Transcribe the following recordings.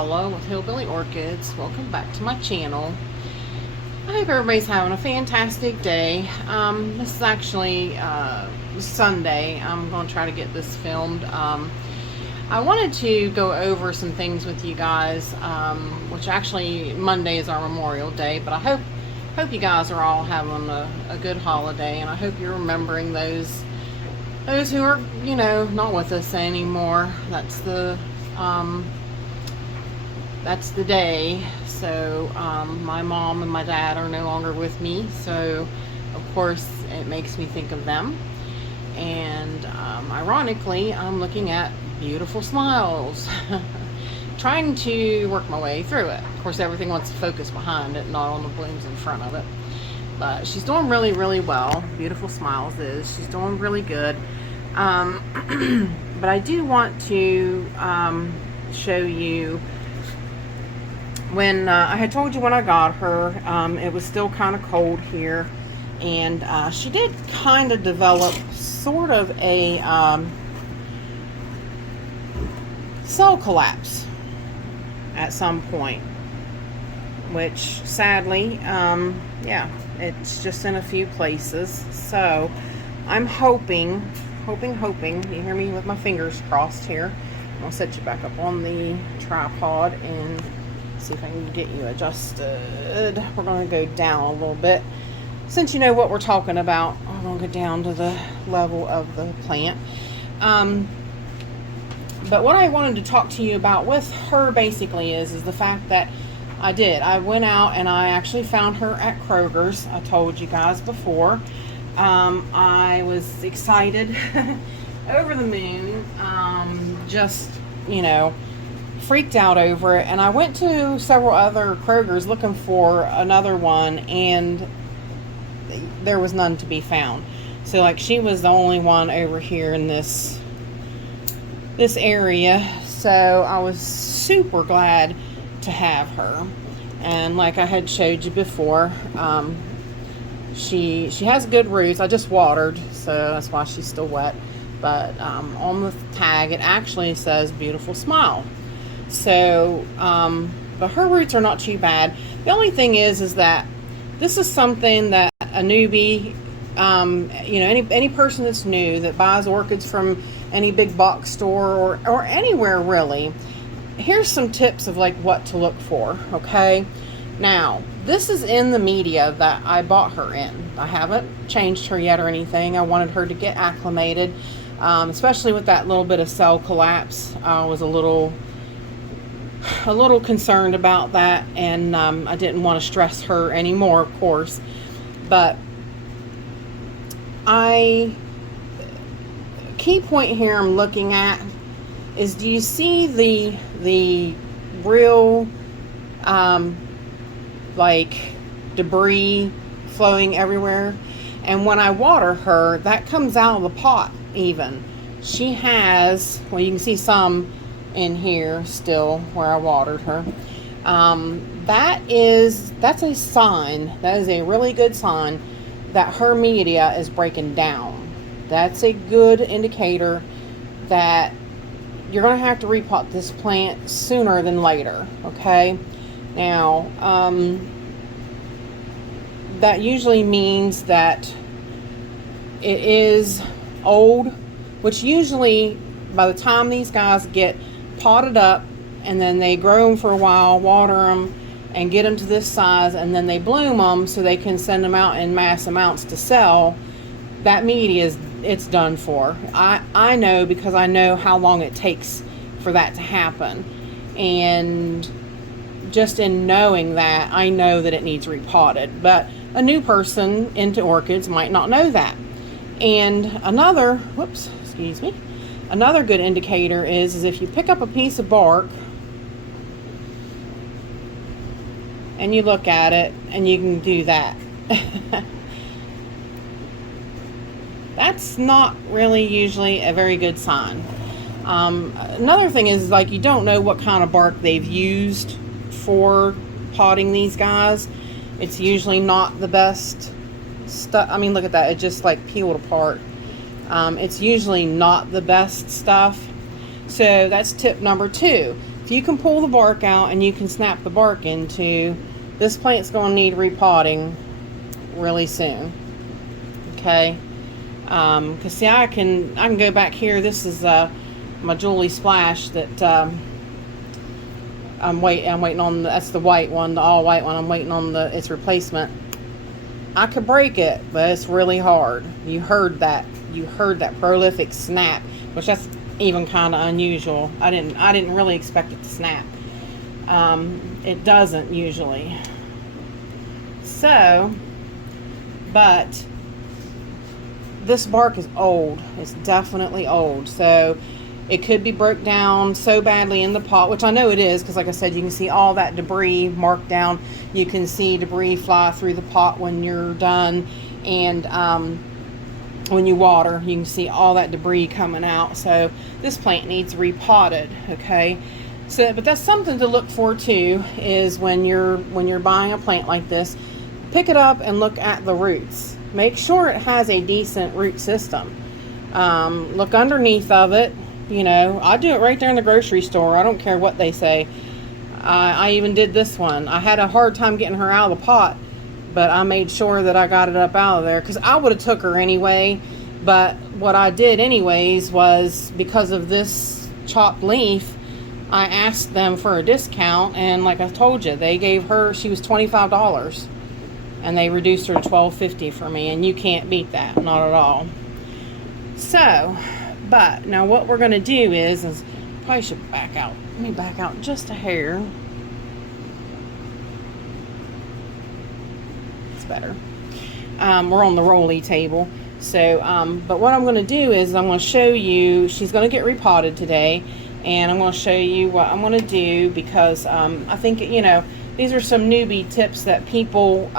Paula with Hillbilly Orchids. Welcome back to my channel. I hope everybody's having a fantastic day. This is actually Sunday. I'm going to try to get this filmed. I wanted to go over some things with you guys, which actually Monday is our Memorial Day, but I hope you guys are all having a good holiday, and I hope you're remembering those who are, you know, not with us anymore. That's the day. So my mom and my dad are no longer with me, so of course it makes me think of them. And ironically, I'm looking at Beautiful Smiles, trying to work my way through it. Of course, everything wants to focus behind it, not on the blooms in front of it. But she's doing really, really well. Beautiful Smiles is. She's doing really good. But I do want to show you when I had told you when I got her, it was still kind of cold here, and she did kind of develop sort of a cell collapse at some point, which sadly, yeah, it's just in a few places. So I'm hoping, you hear me with my fingers crossed here. I'll set you back up on the tripod and see if I can get you adjusted. We're going to go down a little bit. Since you know what we're talking about, I'm going to go down to the level of the plant. But what I wanted to talk to you about with her basically is the fact that I went out and I actually found her at Kroger's. I told you guys before. I was excited, over the moon, just, you know, freaked out over it, and I went to several other Kroger's looking for another one, and there was none to be found. So like, she was the only one over here in this area, so I was super glad to have her. And like I had showed you before, she has good roots. I just watered, so that's why she's still wet. But on the tag, it actually says Beautiful Smile. So, but her roots are not too bad. The only thing is that this is something that a newbie, you know, any person that's new that buys orchids from any big box store or anywhere really, here's some tips of like what to look for. Okay, now this is in the media that I bought her in. I haven't changed her yet or anything. I wanted her to get acclimated, especially with that little bit of cell collapse. I was a little concerned about that, and I didn't want to stress her anymore, of course. But key point here I'm looking at is, do you see the real like debris flowing everywhere? And when I water her, that comes out of the pot. Even she has, well, you can see some in here still where I watered her. That's a sign. That is a really good sign that her media is breaking down. That's a good indicator that you're going to have to repot this plant sooner than later. Okay, now that usually means that it is old, which usually by the time these guys get potted up and then they grow them for a while, water them and get them to this size, and then they bloom them so they can send them out in mass amounts to sell, that media it's done for. I know, because I know how long it takes for that to happen, and just in knowing that, I know that it needs repotted. But a new person into orchids might not know that. And another good indicator is if you pick up a piece of bark and you look at it, and you can do that. That's not really usually a very good sign. Another thing is, like, you don't know what kind of bark they've used for potting these guys. It's usually not the best stuff. I mean, look at that. It just like peeled apart. It's usually not the best stuff. So that's tip number 2. If if you can pull the bark out and you can snap the bark into, this plant's going to need repotting really soon. Okay, because see, I can go back here. This is my Julie Splash that I'm waiting on. That's the white one, the all white one. I'm waiting on its replacement. I could break it, but it's really hard. You heard that prolific snap, which that's even kind of unusual. I didn't really expect it to snap. It doesn't usually. So, but this bark is old. It's definitely old. So it could be broke down so badly in the pot, which I know it is, because like I said, you can see all that debris marked down. You can see debris fly through the pot when you're done, and when you water, you can see all that debris coming out. So this plant needs repotted. Okay, so but that's something to look for too, is when you're buying a plant like this, pick it up and look at the roots. Make sure it has a decent root system. Look underneath of it. You know, I do it right there in the grocery store. I don't care what they say. I even did this one. I had a hard time getting her out of the pot, but I made sure that I got it up out of there, because I would have took her anyway. But what I did anyways was, because of this chopped leaf, I asked them for a discount, and like I told you, they gave her, she was $25, and they reduced her to $12.50 for me, and you can't beat that, not at all. So, but now what we're going to do is probably should back out. Let me back out just a hair. It's better. We're on the rolly table. So, but what I'm going to do is I'm going to show you, she's going to get repotted today, and I'm going to show you what I'm going to do, because I think, you know, these are some newbie tips that people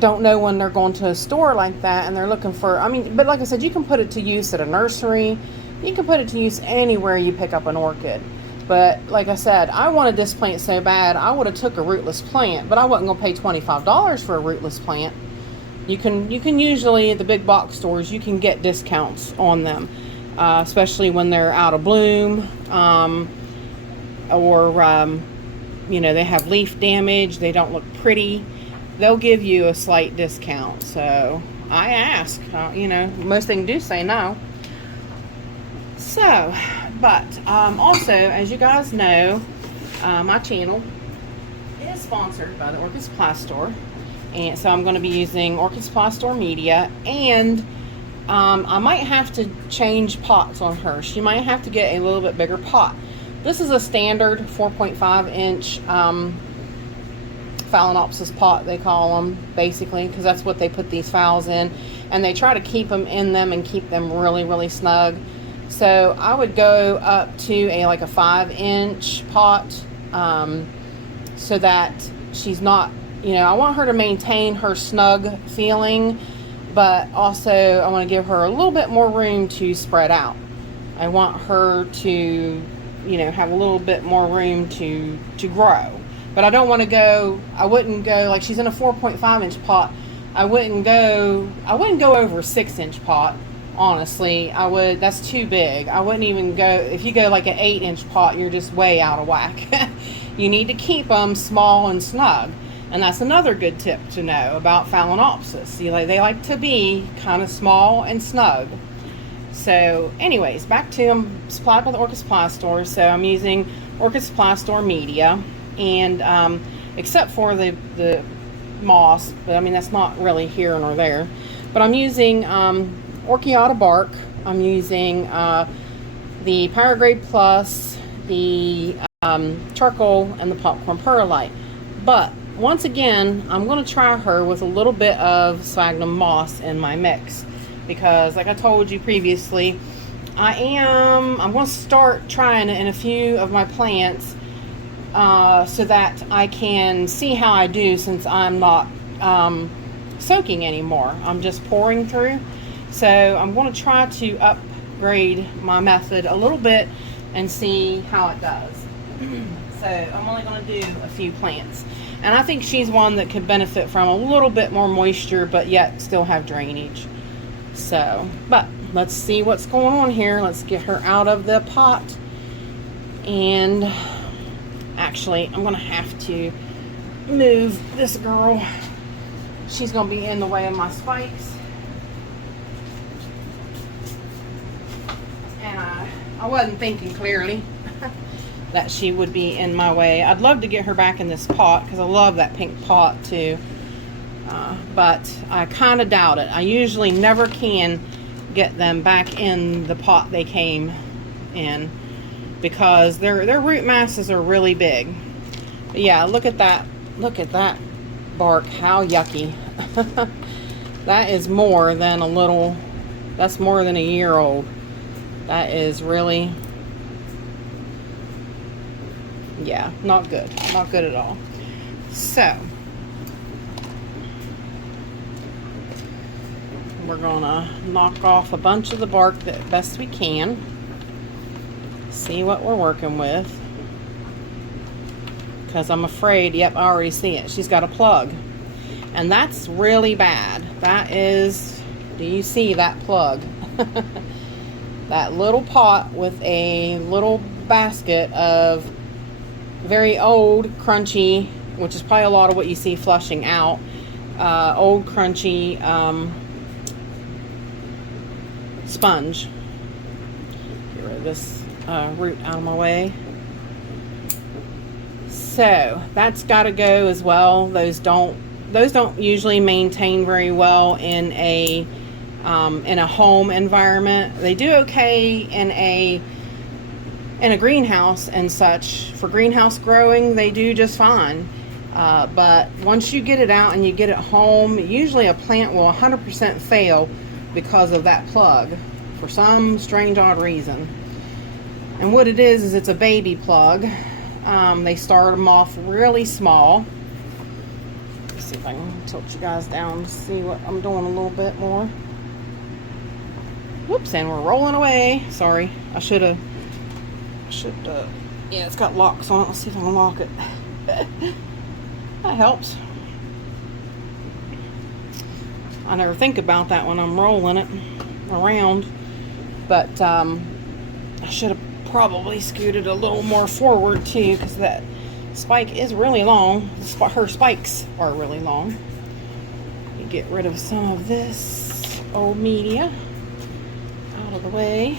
don't know when they're going to a store like that and they're looking for, I mean, but like I said, you can put it to use at a nursery. You can put it to use anywhere you pick up an orchid. But like I said, I wanted this plant so bad, I would have took a rootless plant, but I wasn't going to pay $25 for a rootless plant. You can usually at the big box stores, you can get discounts on them, especially when they're out of bloom, or you know, they have leaf damage, they don't look pretty. They'll give you a slight discount. So I ask, you know, most they can do is say no. So, but also, as you guys know, my channel is sponsored by the Orchid Supply Store, and so I'm going to be using Orchid Supply Store media, and I might have to change pots on her. She might have to get a little bit bigger pot. This is a standard 4.5 inch Phalaenopsis pot, they call them, basically, because that's what they put these phals in, and they try to keep them in them and keep them really, really snug. So I would go up to like a 5-inch pot, so that she's not, you know, I want her to maintain her snug feeling, but also I want to give her a little bit more room to spread out. I want her to, you know, have a little bit more room to grow. But I don't want to go, I wouldn't go, like she's in a 4.5 inch pot. I wouldn't go over a 6-inch pot, honestly. That's too big. I wouldn't even go, if you go like an 8-inch pot, you're just way out of whack. You need to keep them small and snug. And that's another good tip to know about Phalaenopsis. See, they like to be kind of small and snug. So anyways, back to them, supplied by the Orchid Supply Store. So I'm using Orchid Supply Store media. And except for the moss, but I mean that's not really here nor there. But I'm using Orchiata bark. I'm using the Paragrade Plus, the charcoal, and the popcorn perlite. But once again, I'm going to try her with a little bit of sphagnum moss in my mix, because like I told you previously, I'm going to start trying it in a few of my plants. So that I can see how I do, since I'm not soaking anymore. I'm just pouring through. So I'm going to try to upgrade my method a little bit and see how it does. So I'm only going to do a few plants. And I think she's one that could benefit from a little bit more moisture, but yet still have drainage. So, but let's see what's going on here. Let's get her out of the pot. And actually, I'm gonna have to move this girl. She's gonna be in the way of my spikes. And I wasn't thinking clearly that she would be in my way. I'd love to get her back in this pot because I love that pink pot too. But I kind of doubt it. I usually never can get them back in the pot they came in because their root masses are really big. But yeah, look at that. Look at that bark. How yucky. That is more than a little, that's more than a year old. That is really, yeah, not good. Not good at all. So we're gonna knock off a bunch of the bark the best we can. See what we're working with. Because I'm afraid, yep, I already see it. She's got a plug. And that's really bad. That is, do you see that plug? That little pot with a little basket of very old, crunchy, which is probably a lot of what you see flushing out, old, crunchy sponge. Get rid of this root out of my way. So that's got to go as well. Those don't usually maintain very well in a home environment. They do okay in a greenhouse and such. For greenhouse growing, they do just fine. But once you get it out and you get it home, usually a plant will 100% fail because of that plug for some strange odd reason. And what it is it's a baby plug. They start them off really small. Let's see if I can tilt you guys down to see what I'm doing a little bit more. Whoops, and we're rolling away. Sorry, I should yeah, it's got locks on it. Let's see if I can lock it. That helps. I never think about that when I'm rolling it around, but I should have probably scooted a little more forward too, because that spike is really long. Her spikes are really long. You get rid of some of this old media out of the way.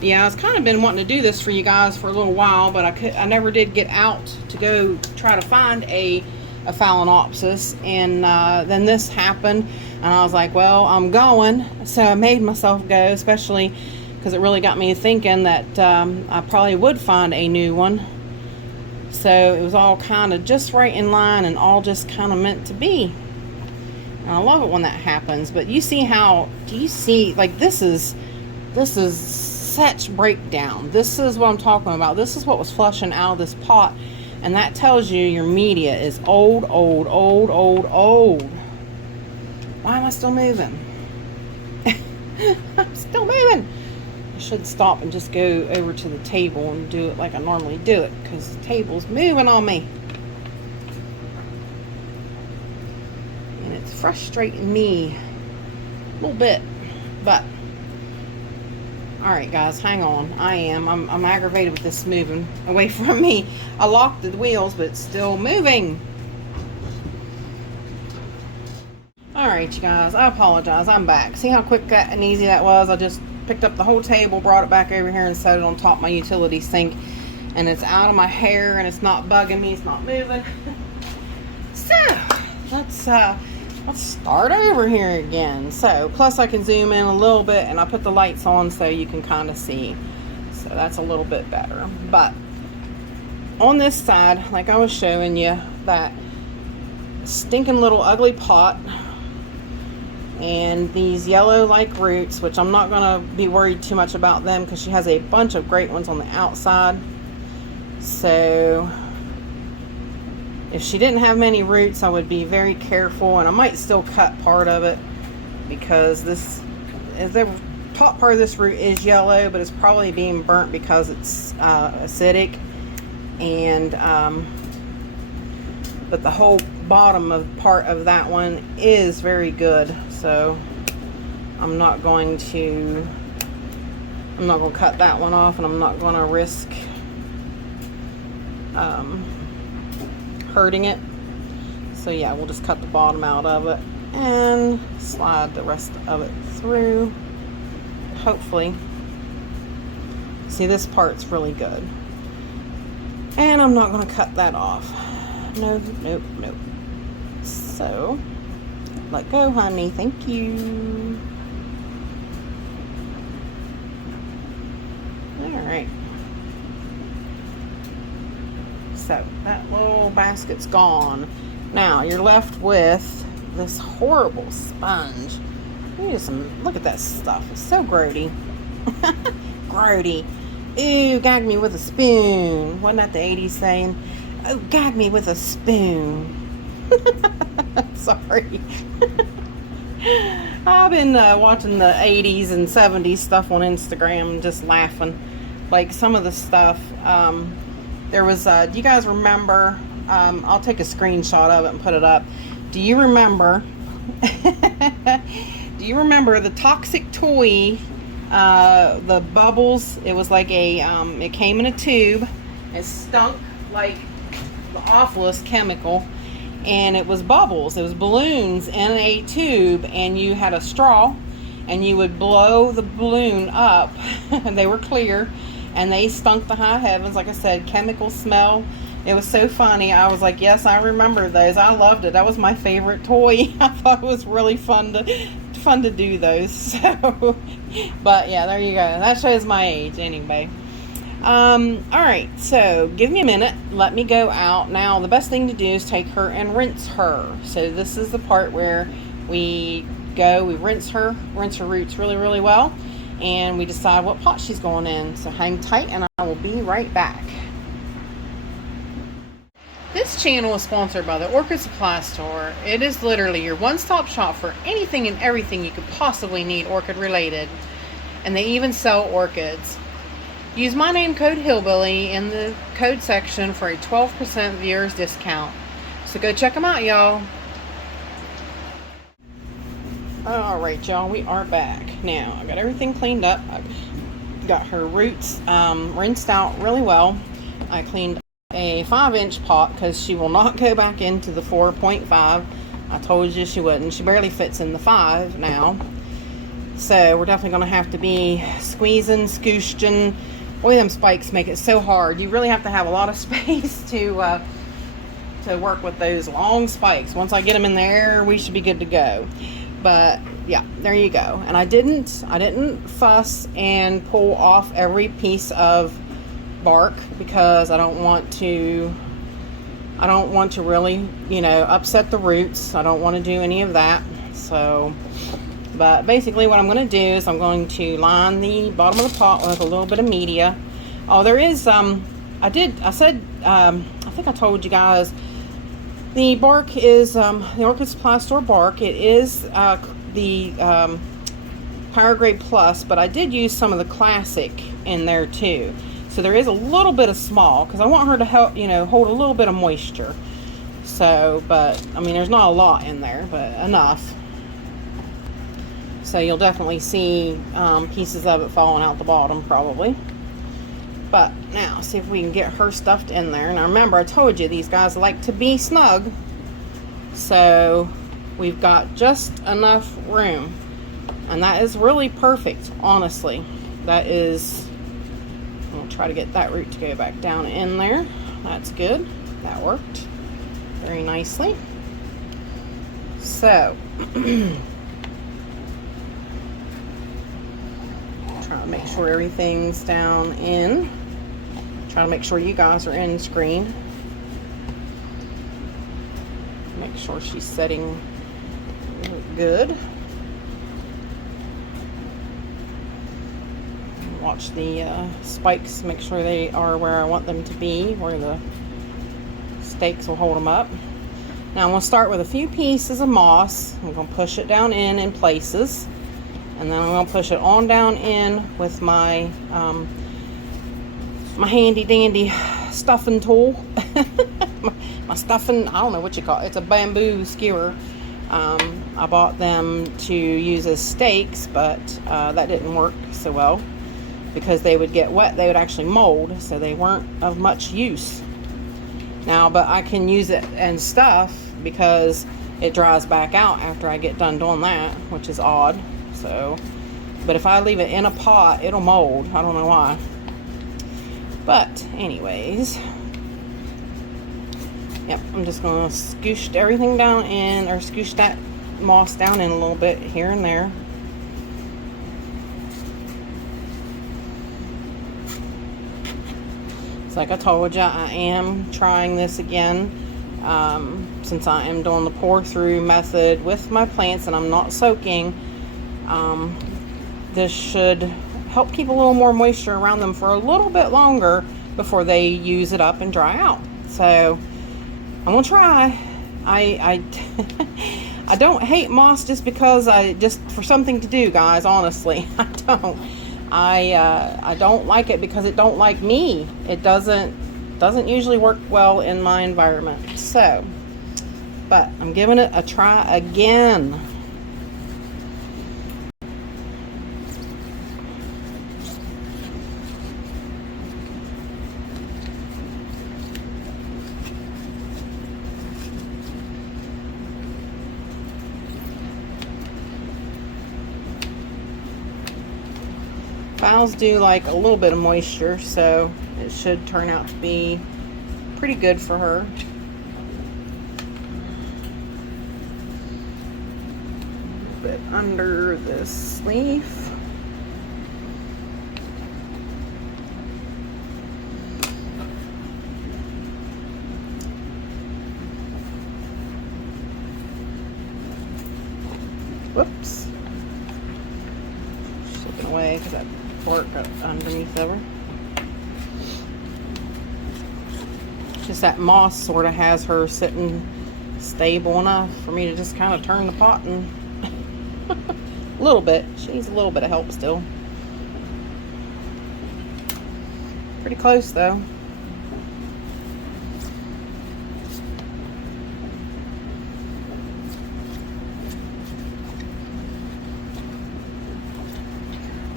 Yeah, I've kind of been wanting to do this for you guys for a little while, but I never did get out to go try to find a Phalaenopsis, and then this happened, and I was like, well, I'm going. So I made myself go, especially because it really got me thinking that I probably would find a new one. So it was all kind of just right in line and all just kind of meant to be. And I love it when that happens. But you see how, do you see, like, this is such breakdown. This is what I'm talking about. This is what was flushing out of this pot. And that tells you your media is old, old, old, old, old. Why am I still moving? I'm still moving. I should stop and just go over to the table and do it like I normally do it, because the table's moving on me. And it's frustrating me a little bit. But alright guys, hang on. I'm aggravated with this moving away from me. I locked the wheels, but it's still moving. Alright you guys, I apologize. I'm back. See how quick and easy that was? I just picked up the whole table, brought it back over here and set it on top of my utility sink. And it's out of my hair and it's not bugging me. It's not moving. So, let's start over here again. So, plus I can zoom in a little bit, and I put the lights on so you can kind of see. So that's a little bit better. But on this side, like I was showing you, that stinking little ugly pot and these yellow like roots, which I'm not gonna be worried too much about them because she has a bunch of great ones on the outside. So if she didn't have many roots, I would be very careful, and I might still cut part of it, because the top part of this root is yellow, but it's probably being burnt because it's acidic, and but the whole bottom part of that one is very good, so I'm not going to I'm not going to cut that one off, and I'm not going to risk hurting it. So yeah, we'll just cut the bottom out of it and slide the rest of it through. Hopefully, see, this part's really good. And I'm not going to cut that off. Nope, nope, nope. So, let go, honey. Thank you. Alright. So, that little basket's gone. Now, you're left with this horrible sponge. Look at that stuff. It's so grody. Grody. Ooh, gag me with a spoon. Wasn't that the 80s saying? Oh, gag me with a spoon. Sorry. I've been watching the 80s and 70s stuff on Instagram, just laughing. Like some of the stuff. There was, do you guys remember? I'll take a screenshot of it and put it up. Do you remember? Do you remember the toxic toy? The bubbles. It was like a, it came in a tube. It stunk like the awfulest chemical, and it was bubbles. It was balloons in a tube, and you had a straw, and you would blow the balloon up, and they were clear, and they stunk to high heavens. Like I said, chemical smell. It was so funny. I was like, yes, I remember those. I loved it. That was my favorite toy. I thought it was really fun to do those. So, but yeah, there you go. That shows my age anyway. Alright, so give me a minute. Let me go out. Now, the best thing to do is take her and rinse her. So this is the part where we rinse her roots really, really well, and we decide what pot she's going in. So hang tight, and I will be right back. This channel is sponsored by the Orchid Supply Store. It is literally your one-stop shop for anything and everything you could possibly need orchid related. And they even sell orchids. Use my name code Hillbilly in the code section for a 12% viewers discount. So go check them out, y'all. Alright, y'all, we are back. Now, I got everything cleaned up. I got her roots rinsed out really well. I cleaned a 5-inch pot because she will not go back into the 4.5. I told you she wouldn't. She barely fits in the 5 now. So we're definitely going to have to be squeezing, scooching. Boy, them spikes make it so hard. You really have to have a lot of space to work with those long spikes. Once I get them in the air, we should be good to go. But yeah, there you go. And I didn't fuss and pull off every piece of bark because I don't want to really, upset the roots. I don't want to do any of that. So, but basically what I'm going to do is I'm going to line the bottom of the pot with a little bit of media. Oh, there is, I think I told you guys, the bark is, the Orchid Supply Store bark. It is the Power Grade Plus, but I did use some of the Classic in there too. So there is a little bit of small because I want her to help, hold a little bit of moisture. So, but, I mean, there's not a lot in there, but enough. So you'll definitely see pieces of it falling out the bottom probably. But now, see if we can get her stuffed in there. Now remember, I told you these guys like to be snug. So we've got just enough room. And that is really perfect, honestly. That is, I'll try to get that root to go back down in there. That's good. That worked very nicely. So, trying to make sure everything's down in. Trying to make sure you guys are in screen. Make sure she's setting good. Watch the spikes, make sure they are where I want them to be, where the stakes will hold them up. Now I'm going to start with a few pieces of moss. I'm going to push it down in places, and then I'm going to push it on down in with my my handy dandy stuffing tool. my stuffing, I don't know what you call it. It's a bamboo skewer. I bought them to use as stakes, but that didn't work so well. because they would get wet, they would actually mold, so they weren't of much use. Now, but I can use it and stuff because it dries back out after I get done doing that, which is odd. So, but if I leave it in a pot, it'll mold. I don't know why. But anyways, yep, I'm just gonna scoosh everything down in, or scoosh that moss down in a little bit here and there. It's like I told you, I am trying this again. Since I am doing the pour through method with my plants and I'm not soaking, this should help keep a little more moisture around them for a little bit longer before they use it up and dry out. So I'm gonna try. I don't hate moss just because just for something to do, guys. Honestly, I don't. I don't like it because it don't like me. It doesn't usually work well in my environment. So, but I'm giving it a try again. Phals do like a little bit of moisture, so it should turn out to be pretty good for her. A bit under this leaf. Whoops. Slipping away because that bark got underneath of her. Just that moss sort of has her sitting stable enough for me to just kind of turn the pot and a little bit. She needs a little bit of help still. Pretty close though.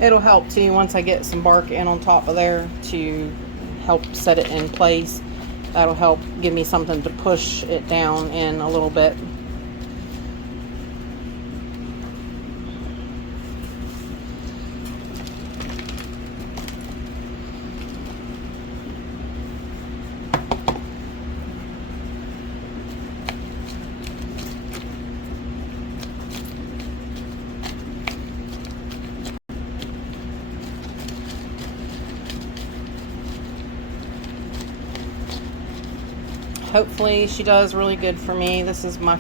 It'll help too once I get some bark in on top of there to help set it in place. That'll help give me something to push it down in a little bit. Hopefully she does really good for me. This is my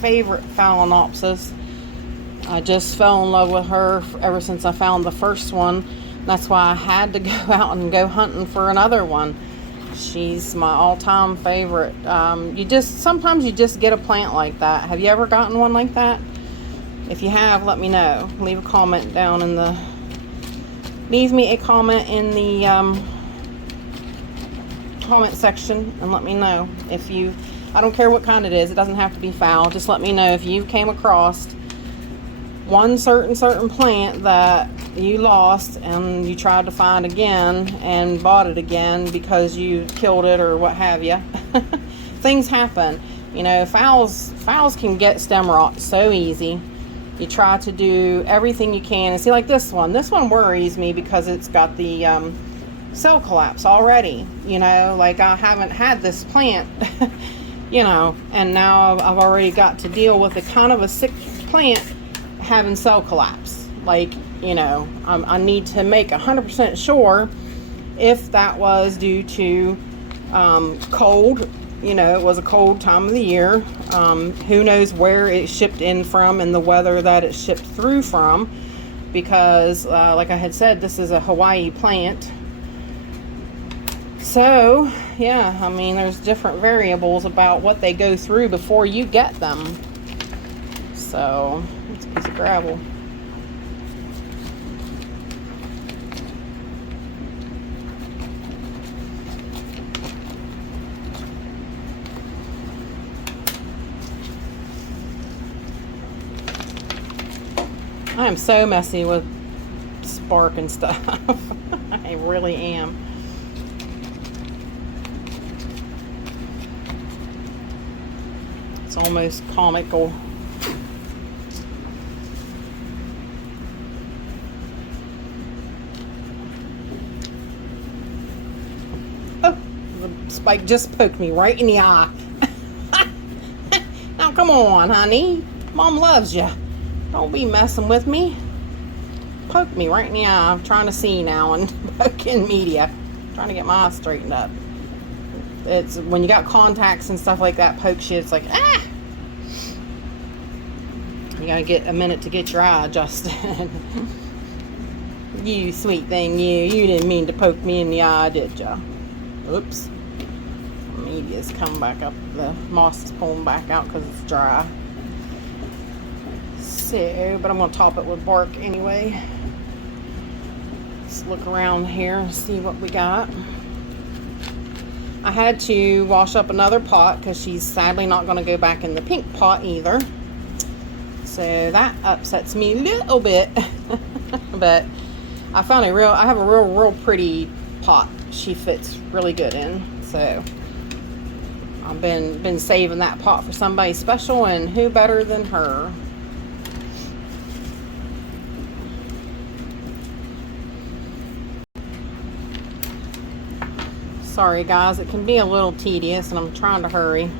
favorite Phalaenopsis. I just fell in love with her ever since I found the first one. That's why I had to go out and go hunting for another one. She's my all-time favorite. Sometimes you just get a plant like that. Have you ever gotten one like that? If you have, let me know. Leave a comment down in the... Leave me a comment in the... comment section and let me know if you, I don't care what kind it is, it doesn't have to be foul, just let me know if you came across one certain plant that you lost and you tried to find again and bought it again because you killed it or what have you. Things happen, you know. Phals can get stem rot so easy. You try to do everything you can, and see, like this one worries me because it's got the cell collapse already, you know. Like, I haven't had this plant you know, and now I've already got to deal with a kind of a sick plant having cell collapse. Like, you know, I need to make 100% sure if that was due to cold. You know, it was a cold time of the year. Who knows where it shipped in from and the weather that it shipped through from, because like I had said, this is a Hawaii plant. So, yeah, I mean, there's different variables about what they go through before you get them. So, it's a piece of gravel. I am so messy with spark and stuff. I really am. It's almost comical. Oh, the spike just poked me right in the eye. Now come on, honey. Mom loves you. Don't be messing with me. Poke me right in the eye. I'm trying to see now and poking media. Trying to get my eyes straightened up. It's when you got contacts and stuff like that, pokes you, it's like, ah! You gotta get a minute to get your eye adjusted. You sweet thing, you didn't mean to poke me in the eye, did ya? Oops. Media's come back up. The moss is pulling back out because it's dry. So, but I'm gonna top it with bark anyway. Let's look around here and see what we got. I had to wash up another pot because she's sadly not going to go back in the pink pot either. So that upsets me a little bit. But I found I have a real pretty pot she fits really good in. So I've been saving that pot for somebody special, and who better than her? Sorry guys, it can be a little tedious and I'm trying to hurry.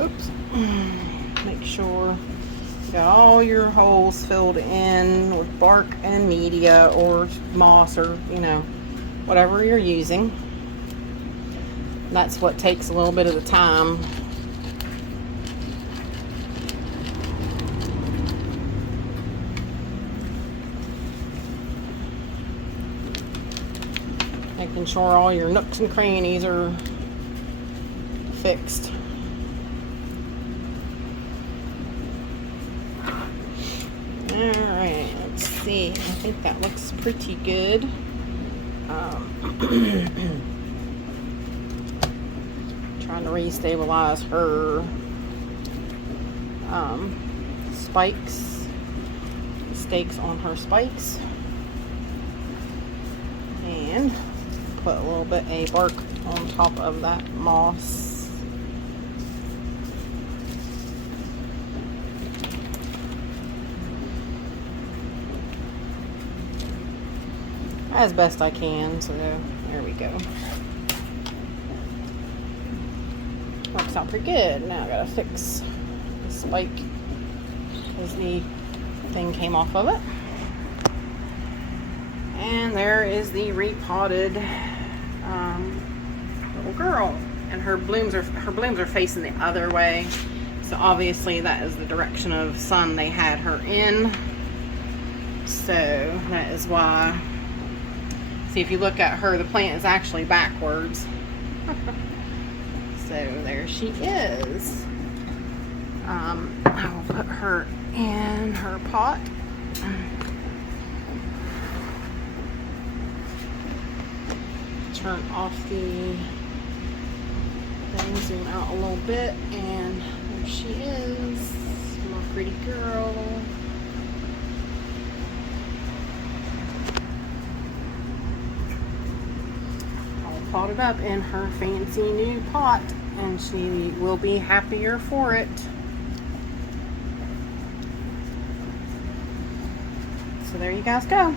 Oops. Make sure you got all your holes filled in with bark and media or moss, or whatever you're using. That's what takes a little bit of the time. Making sure all your nooks and crannies are fixed. Alright, let's see. I think that looks pretty good. Trying to re-stabilize her stakes on her spikes. And put a little bit of bark on top of that moss. As best I can, so there we go. Works out pretty good. Now I gotta fix the spike because the thing came off of it. And there is the repotted little girl, and her blooms are facing the other way. So obviously that is the direction of sun they had her in. So that is why. See, if you look at her, the plant is actually backwards. So there she is. I will put her in her pot. Turn off the thing, zoom out a little bit, and there she is, my pretty girl. Potted up in her fancy new pot, and she will be happier for it. So there you guys go.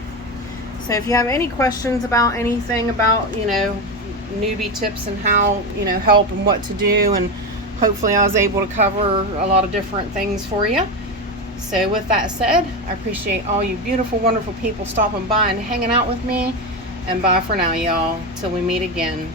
So if you have any questions about anything about newbie tips and how help and what to do, and hopefully I was able to cover a lot of different things for you. So with that said, I appreciate all you beautiful, wonderful people stopping by and hanging out with me. And bye for now, y'all, till we meet again.